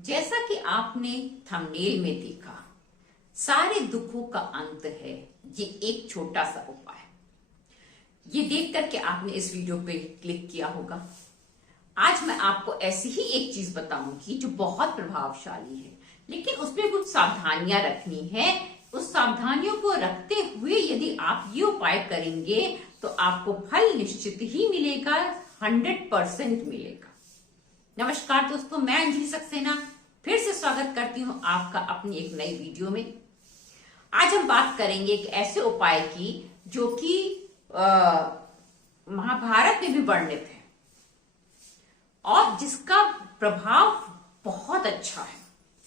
जैसा कि आपने थंबनेल में देखा, सारे दुखों का अंत है ये एक छोटा सा उपाय। ये देख करके आपने इस वीडियो पे क्लिक किया होगा। आज मैं आपको ऐसी ही एक चीज बताऊंगी जो बहुत प्रभावशाली है, लेकिन उसमें कुछ सावधानियां रखनी है। उस सावधानियों को रखते हुए यदि आप ये उपाय करेंगे तो आपको फल निश्चित ही मिलेगा, 100% मिलेगा। नमस्कार दोस्तों, मैं अंजलि सक्सेना फिर से स्वागत करती हूं आपका अपनी एक नई वीडियो में। आज हम बात करेंगे एक ऐसे उपाय की जो कि महाभारत में भी वर्णित है और जिसका प्रभाव बहुत अच्छा है।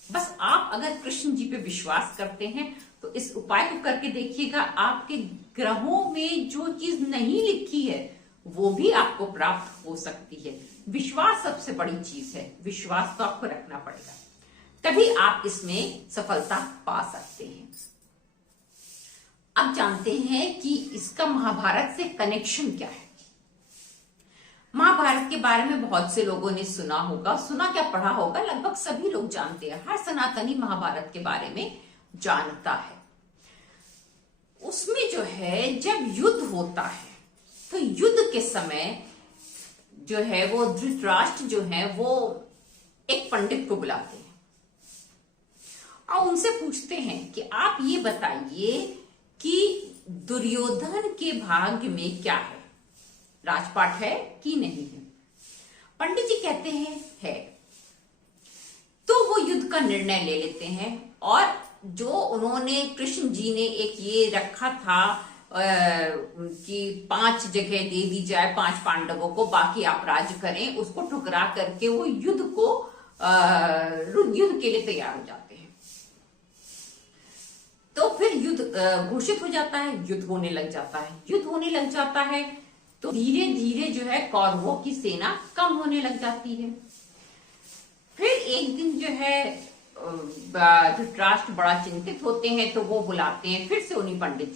बस आप अगर कृष्ण जी पे विश्वास करते हैं तो इस उपाय को करके देखिएगा। आपके ग्रहों में जो चीज नहीं लिखी है वो भी आपको प्राप्त हो सकती है। विश्वास सबसे बड़ी चीज है, विश्वास तो आपको रखना पड़ेगा, तभी आप इसमें सफलता पा सकते हैं। अब जानते हैं कि इसका महाभारत से कनेक्शन क्या है। महाभारत के बारे में बहुत से लोगों ने सुना होगा, सुना क्या पढ़ा होगा, लगभग सभी लोग जानते हैं। हर सनातनी महाभारत के बारे में जानता है। उसमें जो है जब युद्ध होता है तो युद्ध के समय जो है वो धृतराष्ट्र जो है वो एक पंडित को बुलाते हैं और उनसे पूछते हैं कि आप ये बताइए कि दुर्योधन के भाग्य में क्या है, राजपाट है कि नहीं है। पंडित जी कहते हैं है। तो वो युद्ध का निर्णय ले लेते हैं और जो उन्होंने कृष्ण जी ने एक ये रखा था कि 5 जगह दे दी जाए 5 पांडवों को, बाकी आप राज्य करें, उसको ठुकरा करके वो युद्ध के लिए तैयार हो जाते हैं। तो फिर युद्ध घोषित हो जाता है, युद्ध होने लग जाता है तो धीरे धीरे जो है कौरवों की सेना कम होने लग जाती है। फिर एक दिन जो है धृतराष्ट्र बड़ा चिंतित होते हैं तो वो बुलाते हैं फिर से उन्हीं पंडित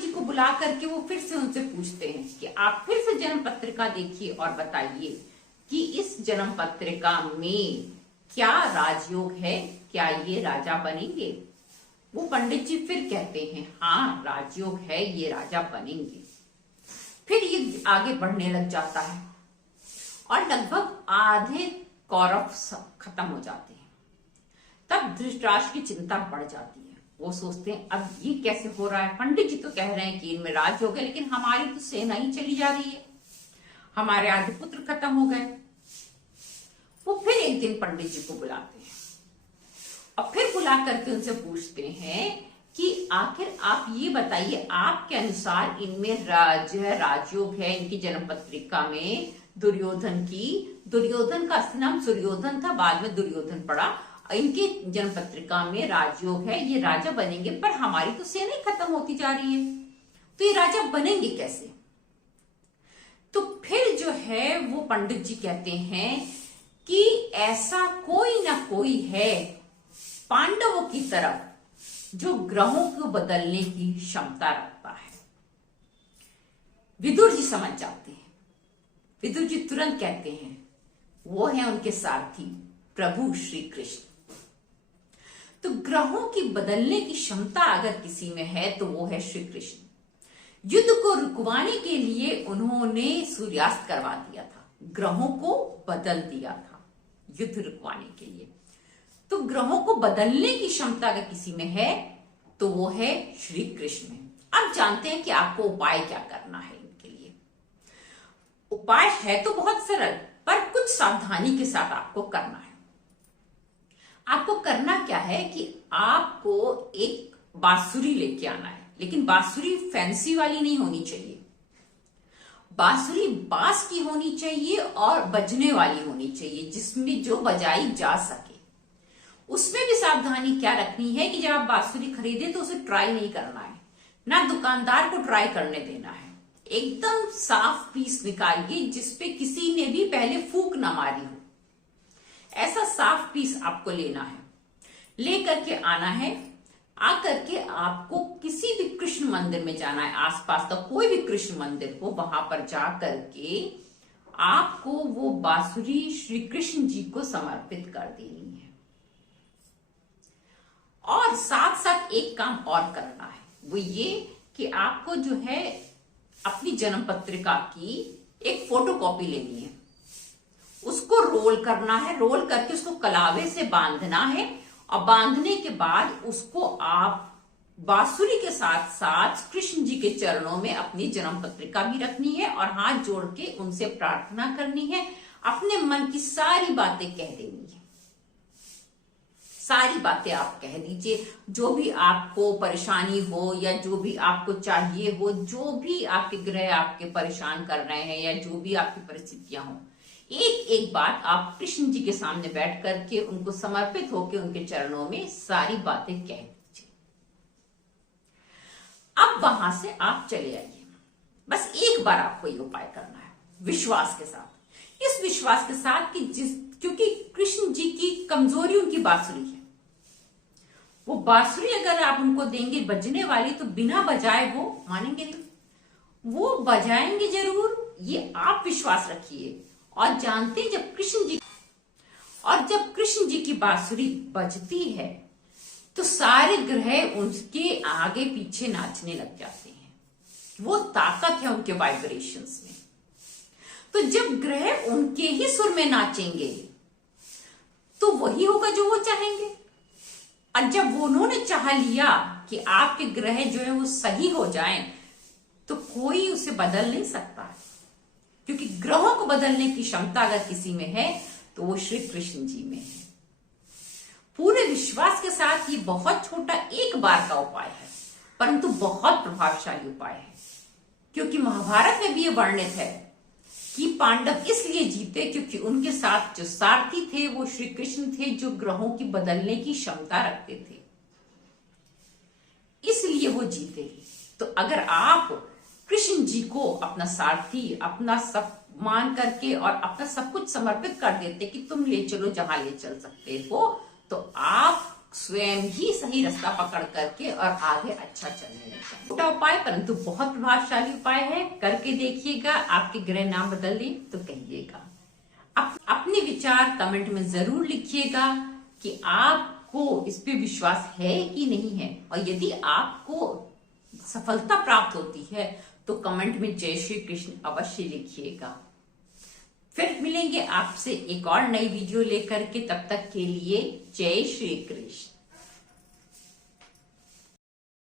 जी को बुला करके वो फिर से उनसे पूछते हैं कि आप फिर से जन्म पत्रिका देखिए और बताइए कि इस जन्म पत्रिका में क्या राजयोग है, क्या ये राजा बनेंगे। वो पंडित जी फिर कहते हैं हाँ राजयोग है, ये राजा बनेंगे। फिर ये आगे बढ़ने लग जाता है और लगभग आधे कौरव खत्म हो जाते हैं। तब धृतराष्ट्र की चिंता बढ़ जाती है। वो सोचते हैं अब ये कैसे हो रहा है, पंडित जी तो कह रहे हैं कि इनमें राज हो गए, लेकिन हमारी तो सेना ही चली जा रही है, हमारे आधे पुत्र खत्म हो गए। वो फिर एक दिन पंडित जी को बुलाते हैं और फिर बुला करके उनसे पूछते हैं कि आखिर आप ये बताइए आपके अनुसार इनमें राजयोग है, इनकी जन्म पत्रिका में दुर्योधन का असली नाम सुर्योधन था, बाद में दुर्योधन पड़ा। इनके जन्म पत्रिका में राजयोग है, ये राजा बनेंगे, पर हमारी तो सेना ही खत्म होती जा रही है, तो ये राजा बनेंगे कैसे। तो फिर जो है वो पंडित जी कहते हैं कि ऐसा कोई ना कोई है पांडवों की तरफ जो ग्रहों को बदलने की क्षमता रखता है। विदुर जी समझ जाते हैं। विदुर जी तुरंत कहते हैं वो है उनके सारथी प्रभु श्री कृष्ण। तो ग्रहों की बदलने की क्षमता अगर किसी में है तो वो है श्री कृष्ण। युद्ध को रुकवाने के लिए उन्होंने सूर्यास्त करवा दिया था, ग्रहों को बदल दिया था युद्ध रुकवाने के लिए। तो ग्रहों को बदलने की क्षमता अगर किसी में है तो वो है श्री कृष्ण में। अब जानते हैं कि आपको उपाय क्या करना है। इनके लिए उपाय है तो बहुत सरल, पर कुछ सावधानी के साथ आपको करना है। आपको करना क्या है कि आपको एक बांसुरी लेके आना है, लेकिन बांसुरी फैंसी वाली नहीं होनी चाहिए। बांसुरी बांस की होनी चाहिए और बजने वाली होनी चाहिए, जिसमें जो बजाई जा सके। उसमें भी सावधानी क्या रखनी है कि जब आप बांसुरी खरीदे तो उसे ट्राई नहीं करना है, ना दुकानदार को ट्राई करने देना है। एकदम साफ पीस निकालिए जिसपे किसी ने भी पहले फूंक ना मारी हो, ऐसा साफ पीस आपको लेना है। लेकर के आना है। आकर के आपको किसी भी कृष्ण मंदिर में जाना है, आसपास का कोई भी कृष्ण मंदिर हो, वहां पर जा करके आपको वो बांसुरी श्री कृष्ण जी को समर्पित कर देनी है। और साथ साथ एक काम और करना है, वो ये कि आपको जो है अपनी जन्म पत्रिका की एक फोटोकॉपी लेनी है, उसको रोल करना है, रोल करके उसको कलावे से बांधना है, और बांधने के बाद उसको आप बांसुरी के साथ साथ कृष्ण जी के चरणों में अपनी जन्म पत्रिका भी रखनी है और हाथ जोड़ के उनसे प्रार्थना करनी है, अपने मन की सारी बातें कह देनी है। सारी बातें आप कह दीजिए, जो भी आपको परेशानी हो या जो भी आपको चाहिए हो, जो भी आपके ग्रह आपके परेशान कर रहे हैं या जो भी आपकी परिस्थितियां हो, एक एक बात आप कृष्ण जी के सामने बैठ करके उनको समर्पित होकर उनके चरणों में सारी बातें कह दीजिए। अब वहां से आप चले आइए। बस एक बार आपको ये उपाय करना है विश्वास के साथ, इस विश्वास के साथ कि क्योंकि कृष्ण जी की कमजोरी उनकी बांसुरी है, वो बांसुरी अगर आप उनको देंगे बजने वाली तो बिना बजाए वो मानेंगे नहीं, वो बजाएंगे जरूर, ये आप विश्वास रखिए। और जानते जब कृष्ण जी की बांसुरी बजती है तो सारे ग्रह उनके आगे पीछे नाचने लग जाते हैं, वो ताकत है उनके वाइब्रेशंस में। तो जब ग्रह उनके ही सुर में नाचेंगे तो वही होगा जो वो चाहेंगे। और जब उन्होंने चाह लिया कि आपके ग्रह जो है वो सही हो जाएं, तो कोई उसे बदल नहीं सकता, क्योंकि ग्रहों को बदलने की क्षमता अगर किसी में है तो वो श्री कृष्ण जी में है। पूरे विश्वास के साथ ये बहुत छोटा एक बार का उपाय है, परंतु बहुत प्रभावशाली उपाय है, क्योंकि महाभारत में भी ये वर्णित है कि पांडव इसलिए जीते क्योंकि उनके साथ जो सारथी थे वो श्री कृष्ण थे, जो ग्रहों की बदलने की क्षमता रखते थे, इसलिए वो जीते। तो अगर आप कृष्ण जी को अपना सारथी, अपना सब मान करके और अपना सब कुछ समर्पित कर देते कि तुम ले चलो जहां ले चल सकते हो, तो आप स्वयं ही सही रास्ता पकड़ करके और आगे अच्छा चलने लगेगा। छोटा उपाय परंतु बहुत प्रभावशाली उपाय है, करके देखिएगा। आपके ग्रह नाम बदल ले तो कहिएगा। अपने विचार कमेंट में जरूर लिखिएगा कि आपको इस पे विश्वास है कि नहीं है, और यदि आपको सफलता प्राप्त होती है तो कमेंट में जय श्री कृष्ण अवश्य लिखिएगा। फिर मिलेंगे आपसे एक और नई वीडियो लेकर के, तब तक के लिए जय श्री कृष्ण।